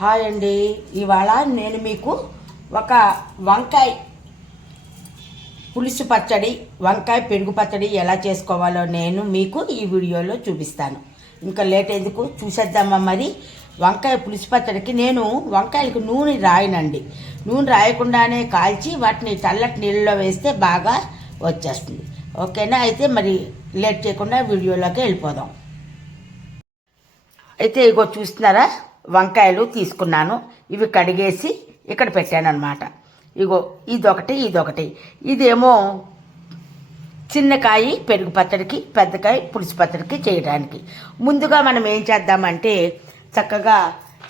Hi అండి. ఇవాళ నేను మీకు ఒక వంకాయ పులుసు పచ్చడి వంకాయ పెరుగు పచ్చడి ఎలా చేసుకోవాలో నేను మీకు ఈ వీడియోలో చూపిస్తాను. ఇంకా లేట్ ఎందుకు? చూసేద్దామా మరి? వంకాయ పులుసు పచ్చడికి నేను వంకాయలకు నూనె రాయనండి. నూనె రాయకుండానే కాల్చి వాటిని చల్లటి నీళ్ళలో వేస్తే బాగా వచ్చేస్తుంది. ఓకేనా? అయితే మరి లేట్ చేయకుండా వీడియోలోకి వెళ్ళిపోదాం. అయితే ఇగో చూస్తున్నారా? వంకాయలు తీసుకున్నాను. ఇవి కడిగేసి ఇక్కడ పెట్టాను అనమాట ఇగో ఇదొకటి ఇదొకటి. ఇదేమో చిన్నకాయ పెరుగు పచ్చడికి పెద్దకాయ పులుసు పచ్చడికి చేయడానికి. ముందుగా మనం ఏం చేద్దామంటే చక్కగా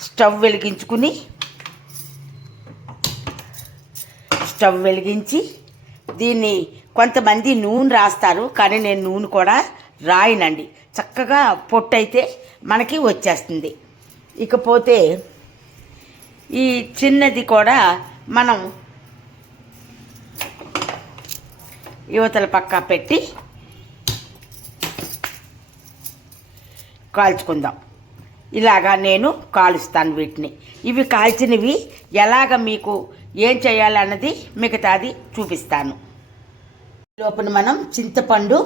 స్టవ్ వెలిగించుకుని స్టవ్ వెలిగించి దీన్ని కొంతమంది నూనె రాస్తారు కానీ నేను నూనె కూడా రాయనండి. చక్కగా పొట్టు అయితే మనకి వచ్చేస్తుంది. ఇకపోతే ఈ చిన్నది కూడా మనం యువతల పక్క పెట్టి కాల్చుకుందాం. ఇలాగా నేను కాలుస్తాను వీటిని. ఇవి కాల్చినవి ఎలాగ మీకు ఏం చేయాలన్నది మిగతాది చూపిస్తాను. లోపల మనం చింతపండు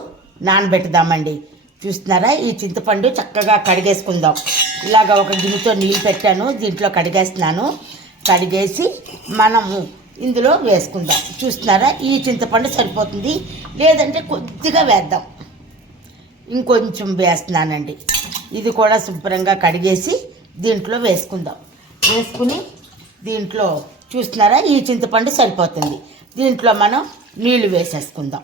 నానబెట్టుదామండి. చూస్తున్నారా? ఈ చింతపండు చక్కగా కడిగేసుకుందాం. ఇలాగ ఒక గిన్నెతో నీళ్ళు పెట్టాను. దీంట్లో కడిగేస్తున్నాను. కడిగేసి మనము ఇందులో వేసుకుందాం. చూస్తున్నారా? ఈ చింతపండు సరిపోతుంది. లేదంటే కొద్దిగా వేద్దాం. ఇంకొంచెం వేస్తున్నానండి. ఇది కూడా శుభ్రంగా కడిగేసి దీంట్లో వేసుకుందాం. వేసుకుని దీంట్లో చూస్తున్నారా? ఈ చింతపండు సరిపోతుంది. దీంట్లో మనం నీళ్ళు వేసేసుకుందాం.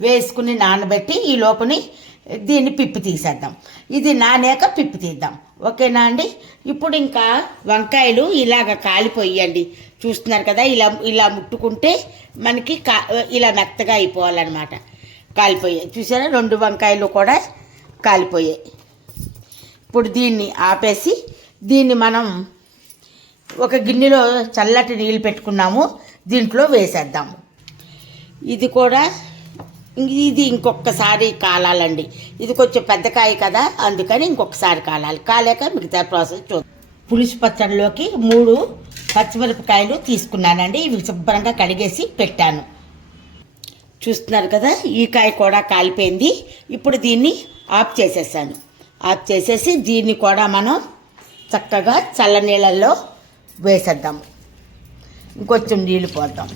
వేసుకుని నానబెట్టి ఈ లోపుని దీన్ని పిప్పి తీసేద్దాం. ఇది నానాక పిప్పి తీద్దాం. ఓకేనా అండి? ఇప్పుడు ఇంకా వంకాయలు ఇలాగ కాలిపోయండి. చూస్తున్నారు కదా ఇలా ఇలా ముట్టుకుంటే మనకి కా ఇలా మెత్తగా అయిపోవాలన్నమాట. కాలిపోయాయి. చూసారా? రెండు వంకాయలు కూడా కాలిపోయాయి. ఇప్పుడు దీన్ని ఆపేసి దీన్ని మనం ఒక గిన్నెలో చల్లటి నీళ్ళు పెట్టుకున్నాము. దీంట్లో వేసేద్దాము. ఇది కూడా ఇది ఇంకొకసారి కాలాలండి. ఇది కొంచెం పెద్ద కాయ కదా అందుకని ఇంకొకసారి కాలాలి. కాలేక మిగతా ప్రాసెస్ చూద్దాం పులుసు పచ్చడిలోకి మూడు పచ్చిమిరపకాయలు తీసుకున్నానండి. ఇవి శుభ్రంగా కడిగేసి పెట్టాను. చూస్తున్నారు కదా ఈ కాయ కూడా కాలిపోయింది. ఇప్పుడు దీన్ని ఆఫ్ చేసేసాను. ఆఫ్ చేసేసి దీన్ని కూడా మనం చక్కగా చల్ల నీళ్ళల్లో వేసేద్దాము ఇంకొంచెం నీళ్ళు పోద్దాం.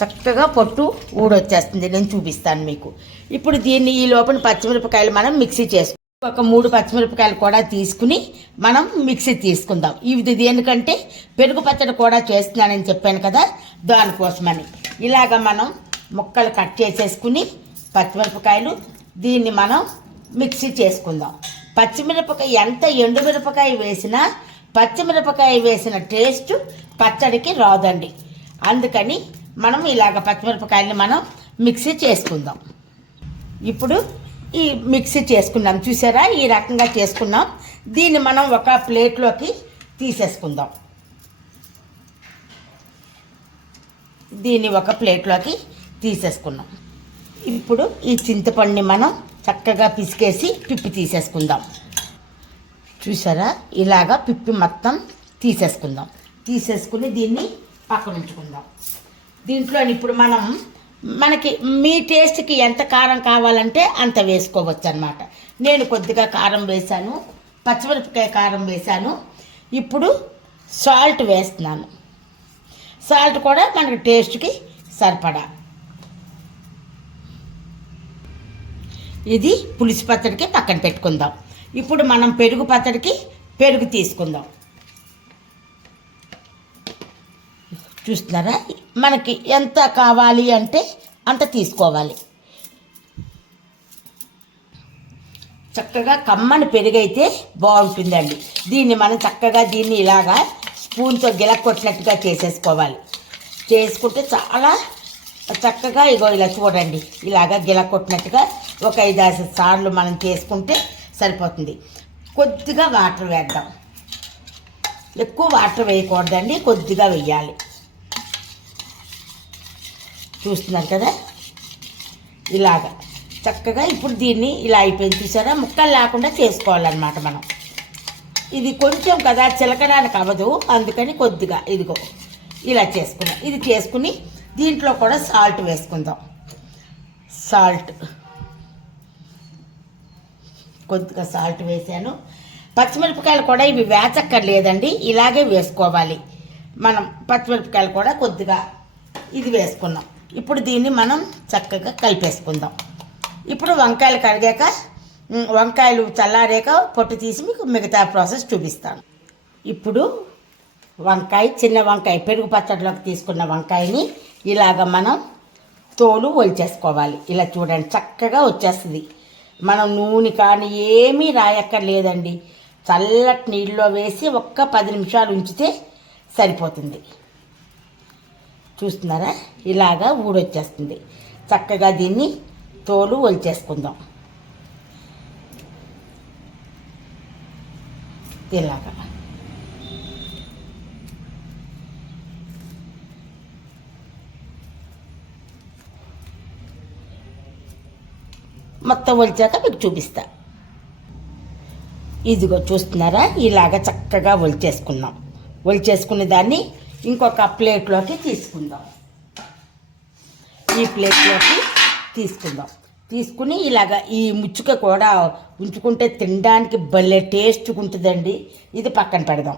చక్కగా పొట్టు ఊడొచ్చేస్తుంది. నేను చూపిస్తాను మీకు. ఇప్పుడు దీన్ని ఈ లోపల పచ్చిమిరపకాయలు మనం మిక్సీ చేసుకుంటాం ఒక మూడు పచ్చిమిరపకాయలు కూడా తీసుకుని మనం మిక్సీ తీసుకుందాం. ఇది దేనికంటే పెరుగు పచ్చడి కూడా చేస్తున్నానని చెప్పాను కదా దానికోసమని. ఇలాగ మనం ముక్కలు కట్ చేసేసుకుని పచ్చిమిరపకాయలు దీన్ని మనం మిక్సీ చేసుకుందాం. పచ్చిమిరపకాయ ఎంత ఎండుమిరపకాయ వేసినా పచ్చిమిరపకాయ వేసిన టేస్ట్ పచ్చడికి రాదండి. అందుకని మనం ఇలాగ పచ్చిమిరపకాయలని మనం మిక్సీ చేసుకుందాం. ఇప్పుడు ఈ మిక్సీ చేసుకున్నాం. చూసారా? ఈ రకంగా చేసుకున్నాం. దీన్ని మనం ఒక ప్లేట్లోకి తీసేసుకుందాం. దీన్ని ఒక ప్లేట్లోకి తీసేసుకున్నాం. ఇప్పుడు ఈ చింతపండుని మనం చక్కగా పిసికేసి పిప్పి తీసేసుకుందాం. చూసారా? ఇలాగా పిప్పి మొత్తం తీసేసుకుందాం. తీసేసుకుని దీన్ని పక్కన ఉంచుకుందాం దీంట్లో ఇప్పుడు మనం మనకి మీ టేస్ట్కి ఎంత కారం కావాలంటే అంత వేసుకోవచ్చు అనమాట నేను కొద్దిగా కారం వేశాను పచ్చిమిరపకాయ కారం వేశాను ఇప్పుడు సాల్ట్ వేస్తున్నాను. సాల్ట్ కూడా మనకి టేస్ట్కి సరిపడా. ఇది పులుసు పచ్చడికి పక్కన పెట్టుకుందాం. ఇప్పుడు మనం పెరుగు పచ్చడికి పెరుగు తీసుకుందాం. చూస్తున్నారా? మనకి ఎంత కావాలి అంటే అంత తీసుకోవాలి. చక్కగా కమ్మని పెరుగైతే బాగుంటుందండి. దీన్ని మనం చక్కగా దీన్ని ఇలాగా స్పూన్తో గిలక్కొట్టినట్టుగా చేసేసుకోవాలి. చేసుకుంటే చాలా చక్కగా ఇగో ఇలా చూడండి. ఇలాగా గిలక్కొట్టినట్టుగా ఒక ఐదు ఆరు సార్లు మనం చేసుకుంటే సరిపోతుంది. కొద్దిగా వాటర్ వేద్దాం. ఎక్కువ వాటర్ వేయకూడదండి కొద్దిగా వేయాలి. చూస్తున్నారు కదా? ఇలాగా. చక్కగా ఇప్పుడు దీన్ని ఇలా అయిపోయింది. చూసారా? ముక్కలు లేకుండా చేసుకోవాలన్నమాట మనం. ఇది కొంచెం కదా చిలకడానికి అవ్వదు. అందుకని కొద్దిగా ఇదిగో ఇలా చేసుకున్నాం. ఇది చేసుకుని దీంట్లో కూడా సాల్ట్ వేసుకుందాం. సాల్ట్. కొద్దిగా సాల్ట్ వేసాను. పచ్చిమిరపకాయలు కూడా ఇవి వేచక్కర్లేదండి. ఇలాగే వేసుకోవాలి. మనం పచ్చిమిరపకాయలు కూడా కొద్దిగా ఇది వేసుకున్నాం. ఇప్పుడు దీన్ని మనం చక్కగా కలిపేసుకుందాం. ఇప్పుడు వంకాయలు కడిగాక వంకాయలు చల్లారాక పొట్టు తీసి మీకు మిగతా ప్రాసెస్ చూపిస్తాను. ఇప్పుడు వంకాయ చిన్న వంకాయ పెరుగు పచ్చడిలోకి తీసుకున్న వంకాయని ఇలాగ మనం తోలు ఒలిచేసుకోవాలి. ఇలా చూడండి చక్కగా వచ్చేస్తుంది. మనం నూనె కానీ ఏమీ రాయక్కర్లేదండి. చల్లటి నీళ్ళలో వేసి ఒక్క పది నిమిషాలు ఉంచితే సరిపోతుంది. చూస్తున్నారా? ఇలాగా ఊడొచ్చేస్తుంది. చక్కగా దీన్ని తోలు ఒలిచేసుకుందాం. ఇలాగా. మొత్తం ఒలిచాక మీకు చూపిస్తా. ఇదిగో చూస్తున్నారా? ఇలాగ చక్కగా ఒలిచేసుకున్నాం. ఒలిచేసుకున్న దాన్ని ఇంకొక ప్లేట్లోకి తీసుకుందాం. ఈ ప్లేట్లోకి తీసుకుందాం. తీసుకుని ఇలాగ ఈ ముచ్చుక కూడా ఉంచుకుంటే తినడానికి భలే టేస్ట్గా ఉంటుందండి ఇది పక్కన పెడదాం.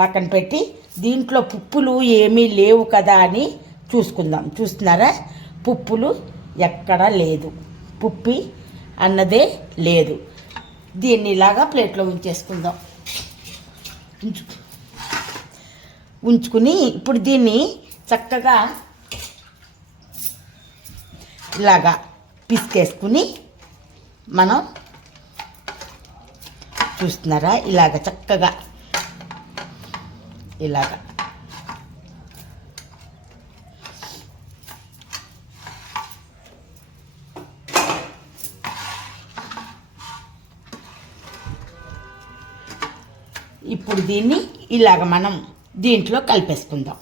పక్కన పెట్టి దీంట్లో పుప్పులు ఏమీ లేవు కదా అని చూసుకుందాం. చూస్తున్నారా? పుప్పులు ఎక్కడా లేదు. పుప్పి అన్నదే లేదు. దీన్ని ఇలాగా ప్లేట్లో ఉంచేసుకుందాం. ఉంచు. ఉంచుకుని ఇప్పుడు దీన్ని చక్కగా ఇలాగా పిసికేసుకుని మనం చూస్తున్నారా? ఇలాగ చక్కగా ఇలాగ. ఇప్పుడు దీన్ని ఇలాగ మనం దీంట్లో కలిపేసుకుందాం.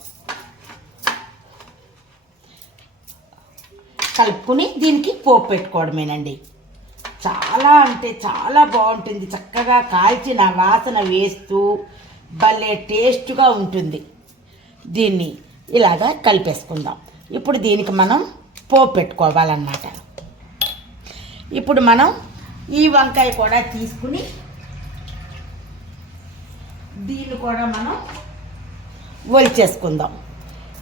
కలుపుకుని దీనికి పోపు పెట్టుకోవడమేనండి. చాలా అంటే చాలా బాగుంటుంది. చక్కగా కాల్చిన వాసన వేస్తూ భలే టేస్ట్గా ఉంటుంది. దీన్ని ఇలాగా కలిపేసుకుందాం. ఇప్పుడు దీనికి మనం పోపు పెట్టుకోవాలన్నమాట. ఇప్పుడు మనం ఈ వంకాయ కూడా తీసుకుని దీన్ని కూడా మనం ఒలిచేసుకుందాం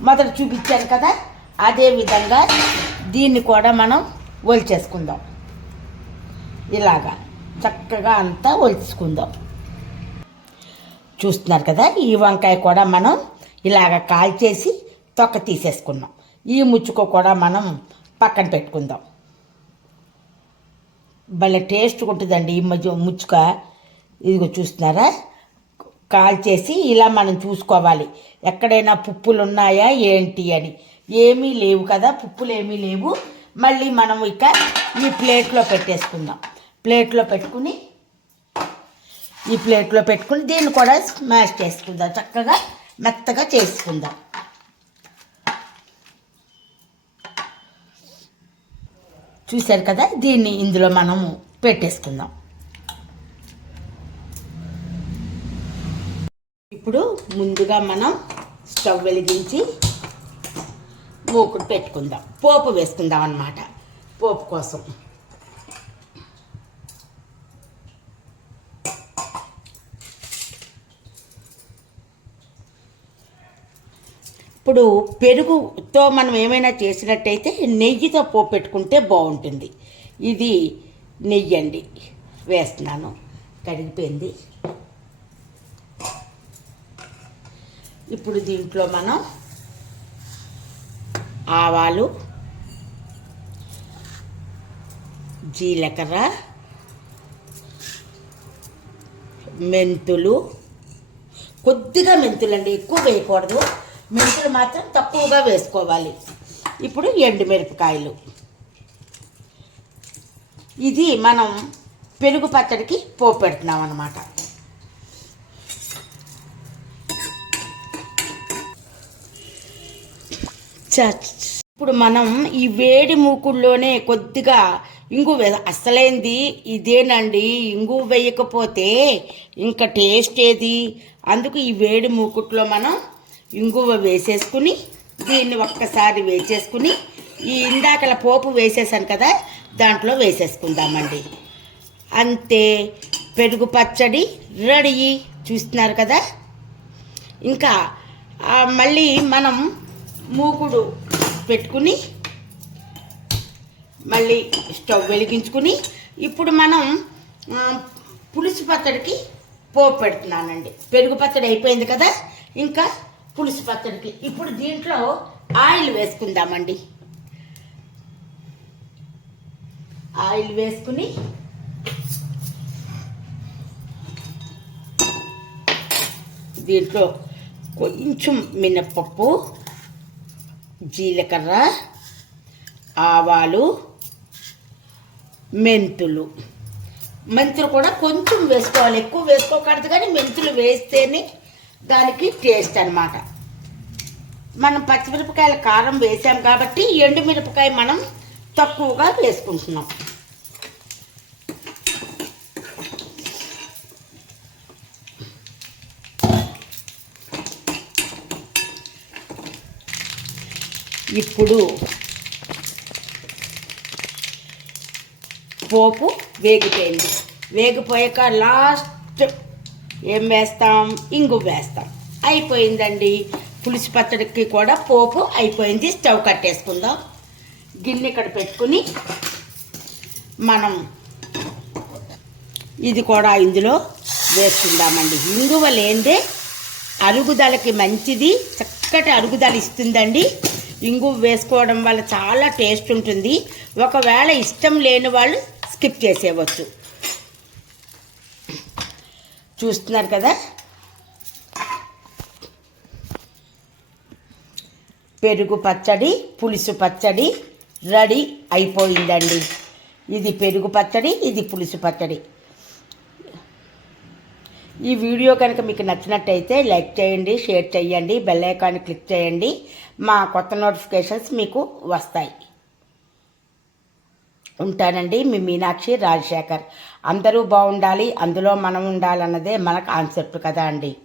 మొదట చూపించాను కదా అదే విధంగా దీన్ని కూడా మనం ఒలిచేసుకుందాం ఇలాగా చక్కగా అంతా ఒలుచుకుందాం చూస్తున్నారు కదా ఈ వంకాయ కూడా మనం ఇలాగ కాల్చేసి తొక్క తీసేసుకున్నాం. ఈ ముచ్చుకో కూడా మనం పక్కన పెట్టుకుందాం. భలే టేస్ట్ ఉంటుందండి ఈ మధ్య ముచ్చుక. ఇదిగో చూస్తున్నారా కాల్చేసి ఇలా మనం చూసుకోవాలి. ఎక్కడైనా పుప్పులు ఉన్నాయా ఏంటి అని. ఏమీ లేవు కదా పుప్పులు ఏమీ లేవు. మళ్ళీ మనం ఇక ఈ ప్లేట్లో పెట్టేసుకుందాం. ప్లేట్లో పెట్టుకుని ఈ ప్లేట్లో పెట్టుకుని దీన్ని కూడా స్మాష్ చేసుకుందాం. చక్కగా మెత్తగా చేసుకుందాం. చూశారు కదా దీన్ని ఇందులో మనము పెట్టేసుకుందాం ఇప్పుడు ముందుగా మనం స్టవ్ వెలిగించి మూకుడు పెట్టుకుందాం. పోపు వేసుకుందాం అన్నమాట. పోపు కోసం. ఇప్పుడు పెరుగుతో మనం ఏమైనా చేసినట్టయితే నెయ్యితో పోపు పెట్టుకుంటే బాగుంటుంది. ఇది నెయ్యి అండి వేస్తున్నాను. కరిగిపోయింది. ఇప్పుడు దీంట్లో మనం ఆవాలు జీలకర్ర మెంతులు. కొద్దిగా మెంతులు అండి ఎక్కువ వేయకూడదు. మెంతులు మాత్రం తక్కువగా వేసుకోవాలి. ఇప్పుడు ఎండుమిరపకాయలు. ఇది మనం పెరుగు పచ్చడికి పోపు పెడుతున్నాం అన్నమాట ఇప్పుడు మనం ఈ వేడి మూకుల్లోనే కొద్దిగా ఇంగు అసలైంది? ఇదేనండి ఇంగు వేయకపోతే ఇంకా టేస్ట్ ఏది? అందుకు ఈ వేడి మూకుట్లో మనం ఇంగువ వేసేసుకుని దీన్ని ఒక్కసారి వేసేసుకుని ఈ ఇందాకల పోపు వేసేసాను కదా దాంట్లో వేసేసుకుందామండి. అంతే పెరుగు పచ్చడి రెడీ. చూస్తున్నారు కదా? ఇంకా మళ్ళీ మనం మూకుడు పెట్టుకుని మళ్ళీ స్టవ్ వెలిగించుకుని ఇప్పుడు మనం పులుసు పచ్చడికి పోపు పెడుతున్నానండి. పెరుగు పచ్చడి అయిపోయింది కదా ఇంకా పులుసు పచ్చడికి. ఇప్పుడు దీంట్లో ఆయిల్ వేసుకుందామండి. ఆయిల్ వేసుకుని దీంట్లో కొంచెం మినప్పప్పు జీలకర్ర ఆవాలు మెంతులు. మెంతులు కూడా కొంచెం వేసుకోవాలి. ఎక్కువ వేసుకోకూడదు కానీ మెంతులు వేస్తేనే దానికి టేస్ట్ అన్నమాట. మనం పచ్చిమిరపకాయల కారం వేసాం కాబట్టి ఎండుమిరపకాయ మనం తక్కువగా వేసుకుంటున్నాం. ఇప్పుడు పోపు వేగిపోయింది. వేగిపోయాక లాస్ట్ ఏం వేస్తాం? ఇంగు వేస్తాం. అయిపోయిందండి. పులుసు పచ్చడికి కూడా పోపు అయిపోయింది. స్టవ్ కట్టేసుకుందాం. గిన్నె ఇక్కడ పెట్టుకుని మనం ఇది కూడా ఇందులో వేసుకుందామండి. ఇంగువ లేదే అరుగుదలకి మంచిది. చక్కటి అరుగుదల ఇస్తుందండి. ఇంగువ వేసుకోవడం వల్ల చాలా టేస్ట్ ఉంటుంది. ఒకవేళ ఇష్టం లేని వాళ్ళు స్కిప్ చేసేవచ్చు చూస్తున్నారు కదా? పెరుగు పచ్చడి పులుసు పచ్చడి రెడీ అయిపోయిందండి. ఇది పెరుగు పచ్చడి ఇది పులుసు పచ్చడి. ఈ వీడియో కనుక మీకు నచ్చినట్టయితే లైక్ చేయండి షేర్ చేయండి బెల్ ఐకాన్ క్లిక్ చేయండి. మా కొత్త నోటిఫికేషన్స్ మీకు వస్తాయి. ఉంటానండి. మీ మీనాక్షి రాజశేఖర్. అందరూ బాగుండాలి అందులో మనం ఉండాలన్నదే మన కాన్సెప్ట్ కదా అండి.